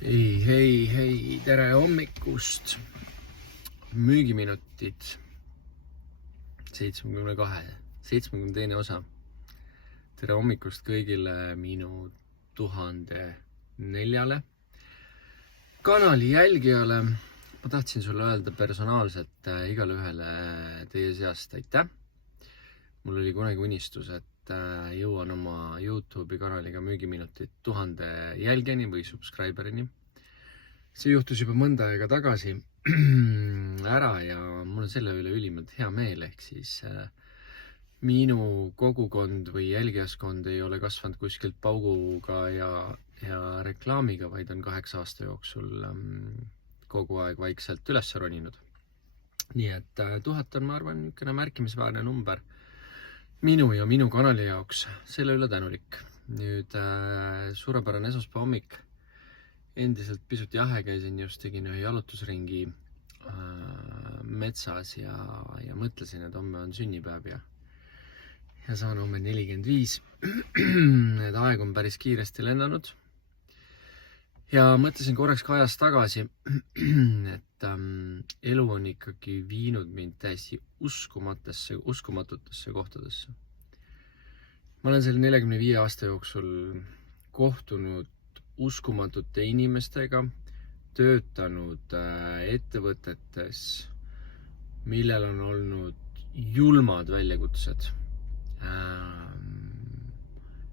Hei, tere hommikust. Müügiminutid 72 osa. Tere hommikust kõigile minu 1004 kanali jälgijale. Ma tahtsin sulle öelda personaalselt igale ühele teie seast aitäh. Mul oli kunagi unistus, et jõuan oma YouTube'i kanaliga müügiminutid 1000 jälgeni või subscriberini. See juhtus juba mõnda aega tagasi ära ja mul on selle üle ülimalt hea meel, ehk siis minu kogukond või jälgijaskond ei ole kasvanud kuskilt pauguga ja reklaamiga, vaid on 8 aasta jooksul kogu aeg vaikselt üles roninud. Nii et 1000 on, ma arvan, niisugune märkimisväärne number minu ja minu kanali jaoks, selle üle tänulik. Nüüd suurepärane esmaspäeva hommik, endiselt pisut jahe, käisin just, tegin ühe jalutusringi metsas ja mõtlesin, et homme on sünnipäev ja saan homme 45. Need aeg on päris kiiresti lennanud ja mõtlesin korraks ka ajas tagasi, et elu on ikkagi viinud mind täiesti uskumatutesse kohtadesse. Ma olen selle 45 aasta jooksul kohtunud uskumatute inimestega, töötanud ettevõtetes, millel on olnud julmad väljakutsed.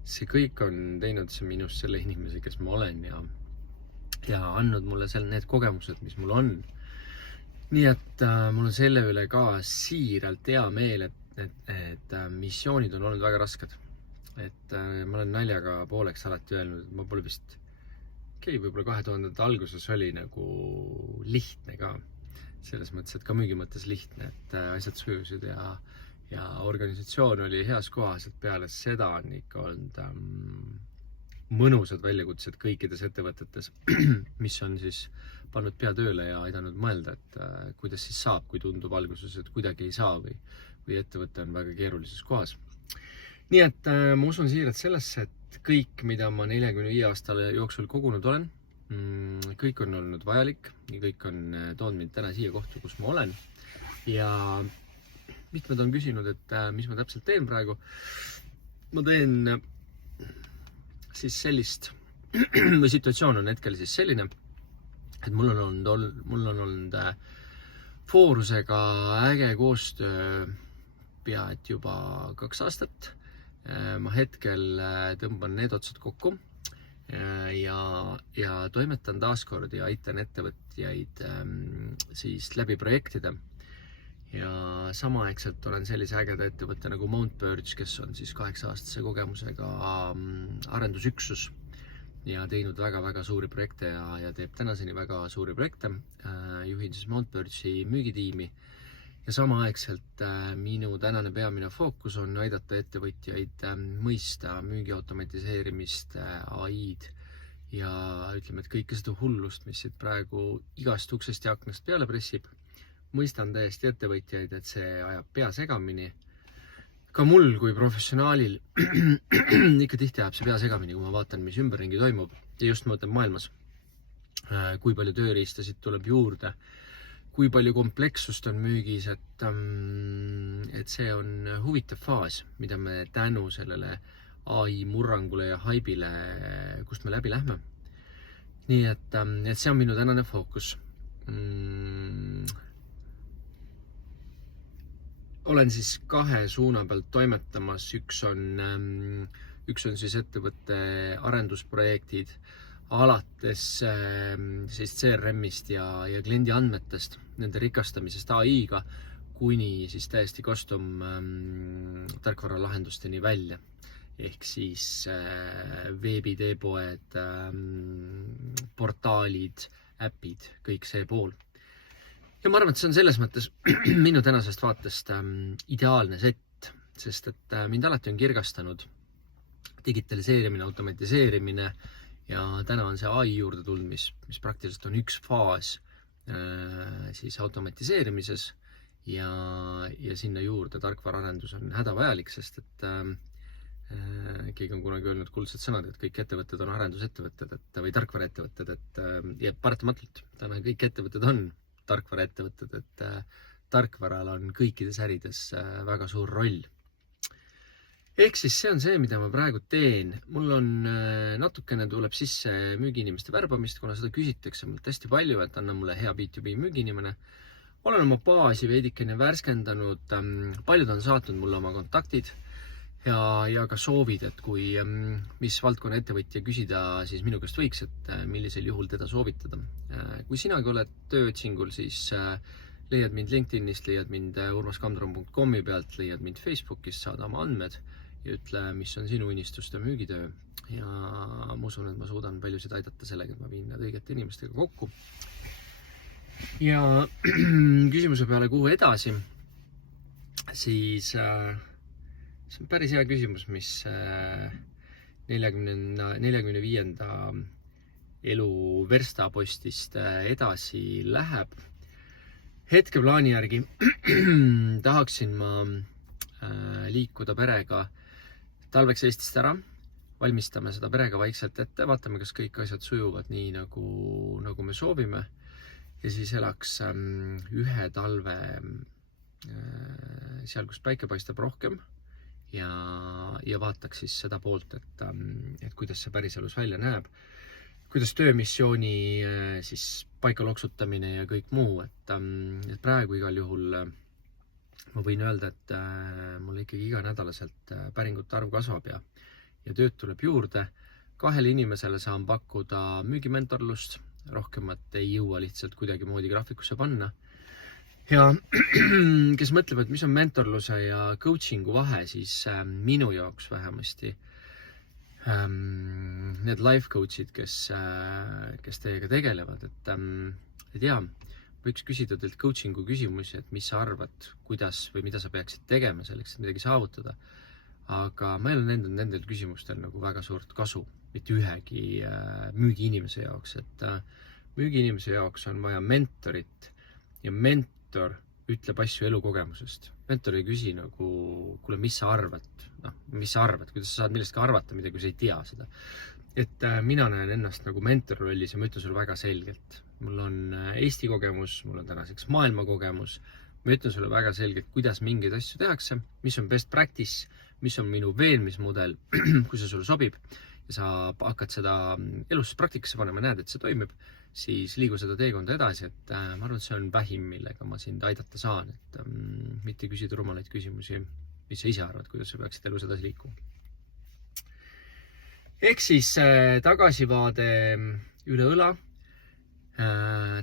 See kõik on teinud see minust selle inimese, kes ma olen ja andnud mulle need kogemused, mis mul on. Nii et mul on selle üle ka siiralt hea meel, et missioonid on olnud väga rasked. Et ma olen naljaga pooleks alati öelnud, et ma pole vist, võib-olla 2000 alguses oli nagu lihtne ka. Selles mõttes, et ka müügi mõttes lihtne, et asjad sujusid ja organisatsioon oli heas kohas, et peale seda on ikka olnud mõnusad väljakutsed kõikides ettevõtetes, mis on siis pannud pea tööle ja aidanud mõelda, et kuidas siis saab, kui tundub alguses, et kuidagi ei saa või ettevõte on väga keerulises kohas. Nii et ma usun siiralt sellesse, et kõik, mida ma 45 aastale jooksul kogunud olen, kõik on olnud vajalik ja kõik on toonud mind täna siia kohta, kus ma olen. Ja mitmed on küsinud, et mis ma täpselt teen praegu. Ma teen siis sellist, või situatsioon on hetkel siis selline, et mul on olnud Foorusega äge koostöö pea et juba 2 aastat. Ma hetkel tõmban need otsad kokku ja toimetan taaskord ja aitan ettevõtjaid siis läbi projektide. Ja samaaegselt olen sellise ägeda ettevõtte nagu Mountbirch, kes on siis 8-aastase kogemusega arendusüksus ja teinud väga suuri projekte ja teeb tänaseni väga suuri projekte. Juhin siis Mountbirchi müügitiimi ja samaaegselt minu tänane peamine fookus on aidata ettevõtjaid mõista müügi automatiseerimist, AI-d ja ütleme, et kõike seda hullust, mis siit praegu igast uksest ja aknast peale pressib. Mõistan täiesti ettevõtjaid, et see ajab pea segamini. Ka mul kui professionaalil ikka tihti ajab see pea segamini, kui ma vaatan, mis ümberringi toimub. Ja just mõtlen maailmas, kui palju tööriistasid tuleb juurde, kui palju komplekssust on müügis, et see on huvitav faas, mida me tänu sellele AI murrangule ja haibile, kust me läbi lähme. Nii et see on minu tänane fookus. Olen siis 2 suuna pealt toimetamas. Üks on siis ettevõtte arendusprojektid alates siis CRM-ist ja kliendi andmetest, nende rikastamisest AI-ga, kuni siis täiesti custom tarkvara lahendusteni välja. Ehk siis veebiteepoed, portaalid, äpid, kõik see pool. Ja ma arvan, et see on selles mõttes minu tänasest vaatest ideaalne sett, sest et mind alati on kirgastanud digitaliseerimine, automatiseerimine ja täna on see AI juurde tulnud, mis praktiliselt on üks faas siis automatiseerimises ja sinna juurde tarkvaraarendus on hädavajalik, sest et Keegi on kunagi öelnud kuldsed sõnad, et kõik ettevõtted on arendusettevõtted, või tarkvaraettevõtted, ja paratamatult täna kõik ettevõtted on tarkvaraettevõtted, et tarkvaral on kõikides ärides väga suur roll. Ehk siis see on see, mida ma praegu teen. Mul on natukene tuleb sisse müügiinimeste värbamist, kuna seda küsitakse mult hästi palju, et anna mulle hea B2B müügiinimene. Olen oma baasi veidikene värskendanud, paljud on saatnud mulle oma kontaktid ja ka soovid, et kui mis valdkonna ettevõtja küsida, siis minu käest võiks, et millisel juhul teda soovitada. Kui sinagi oled tööotsingul, siis leiad mind LinkedInist, leiad mind urmaskamdron.com-i pealt, leiad mind Facebookist, saada oma andmed ja ütle, mis on sinu unistuste müügitöö. Ja ma usun, et ma suudan paljusid aidata sellega, et ma viin need õigete inimestega kokku. Ja küsimuse peale, kuhu edasi, siis see on päris hea küsimus, mis 45. elu verstapostist edasi läheb. Hetkeplaani järgi tahaksin ma liikuda perega talveks Eestist ära, valmistame seda perega vaikselt ette, vaatame, kas kõik asjad sujuvad nii, nagu me soovime, ja siis elaks ühe talve seal, kus päike paistab rohkem, ja vaataks siis seda poolt, et kuidas see päriselus välja näeb, kuidas töömissiooni siis paika loksutamine ja kõik muu, et praegu igal juhul ma võin öelda, et mul ikkagi iganädalaselt päringute arv kasvab ja tööd tuleb juurde. 2 inimesele saan pakkuda müügimentorlust, rohkemat ei jõua lihtsalt kuidagi moodi graafikusse panna. Ja kes mõtlevad, mis on mentorluse ja coachingu vahe, siis minu jaoks vähemasti need life coachid, kes teiega tegelevad, et jaa, võiks küsida teilt coachingu küsimusi, et mis sa arvad, kuidas või mida sa peaksid tegema selleks, et midagi saavutada. Aga ma ei ole nendel küsimustel nagu väga suurt kasu, mitte ühegi müügiinimese jaoks, et müügiinimese jaoks on vaja mentorit ja mentor ütleb asju elukogemusest. Mentor ei küsi nagu, kuule, mis sa arvad, kuidas sa saad millestki arvata, mida kui sa ei tea seda. Et mina näen ennast nagu mentor rollis ja ma ütlen sulle väga selgelt. Mul on Eesti kogemus, mul on tänaseks maailma kogemus. Ma ütlen sulle väga selgelt, kuidas mingeid asju tehakse, mis on best practice, mis on minu veenmismudel, kui see sulle sobib ja sa hakkad seda elus praktikasse panema, näed, et see toimib, siis liigu seda teekonda edasi, et ma arvan, et see on vähim, millega ma sind aidata saan, et mitte küsida rumalaid küsimusi, mis sa ise arvad, kuidas sa peaksid elus edasi liikuma. Ehk siis tagasivaade üle õla,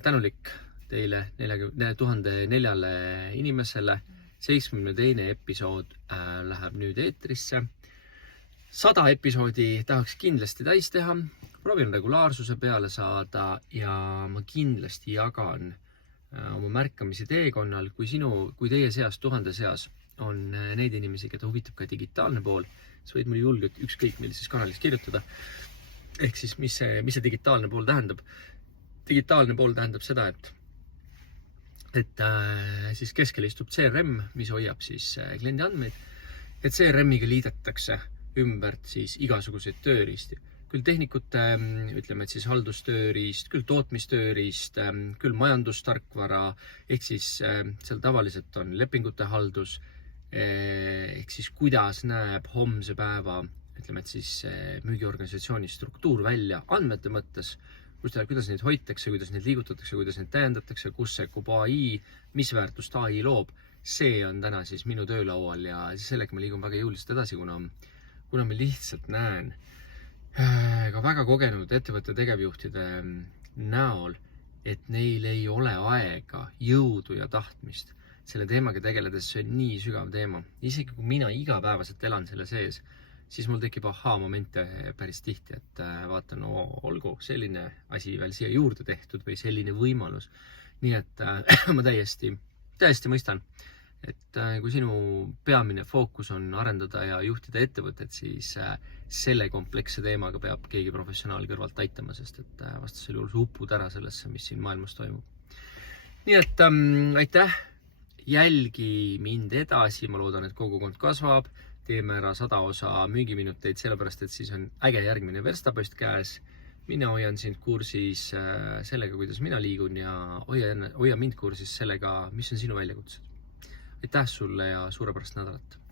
tänulik teile 1004 inimesele, 72. episood läheb nüüd eetrisse. 100 episoodi tahaks kindlasti täis teha, proovin regulaarsuse peale saada ja ma kindlasti jagan oma märkamisi teekonnal, kui teie seas, 1000 seas on neid inimesi, keda huvitab ka digitaalne pool, siis võid mulle julgelt ükskõik millises kanalis kirjutada. Ehk siis, mis see digitaalne pool tähendab? Digitaalne pool tähendab seda, et siis keskel istub CRM, mis hoiab siis kliendi andmeid, et CRM-iga liidetakse ümbert siis igasuguseid tööriisti. Küll tehnikute, ütleme, et siis haldustööriist, küll tootmistööriist, küll majandustarkvara, ehk siis seal tavaliselt on lepingute haldus, ehk siis kuidas näeb homse päeva, ütleme, et siis müügiorganisatsiooni struktuur välja andmete mõttes, kuidas neid hoitakse, kuidas neid liigutatakse, kuidas neid täiendatakse, kus sekkub AI, mis väärtust AI loob. See on täna siis minu töölaual ja sellega ma liigun väga jõuliselt edasi, kuna ma lihtsalt näen ka väga kogenud ettevõtte tegevjuhtide näol, et neil ei ole aega, jõudu ja tahtmist selle teemaga tegeledes. See on nii sügav teema. Isegi kui mina igapäevaselt elan selle sees, siis mul tekib momente päris tihti, et vaatan, olgu selline asi veel siia juurde tehtud või selline võimalus. Nii et ma täiesti mõistan, et kui sinu peamine fookus on arendada ja juhtida ettevõtet, siis selle kompleksse teemaga peab keegi professionaal kõrvalt aitama, sest et vastasel juhul upud ära sellesse, mis siin maailmas toimub. Nii et aitäh, jälgi mind edasi, ma loodan, et kogukond kasvab. teeme ära 100 osa müügiminuteid, sellepärast et siis on äge järgmine verstapost käes. Mina hoian sind kursis sellega, kuidas mina liigun ja hoia mind kursis sellega, mis on sinu väljakutsed. Aitäh sulle ja suurepärast nädalat!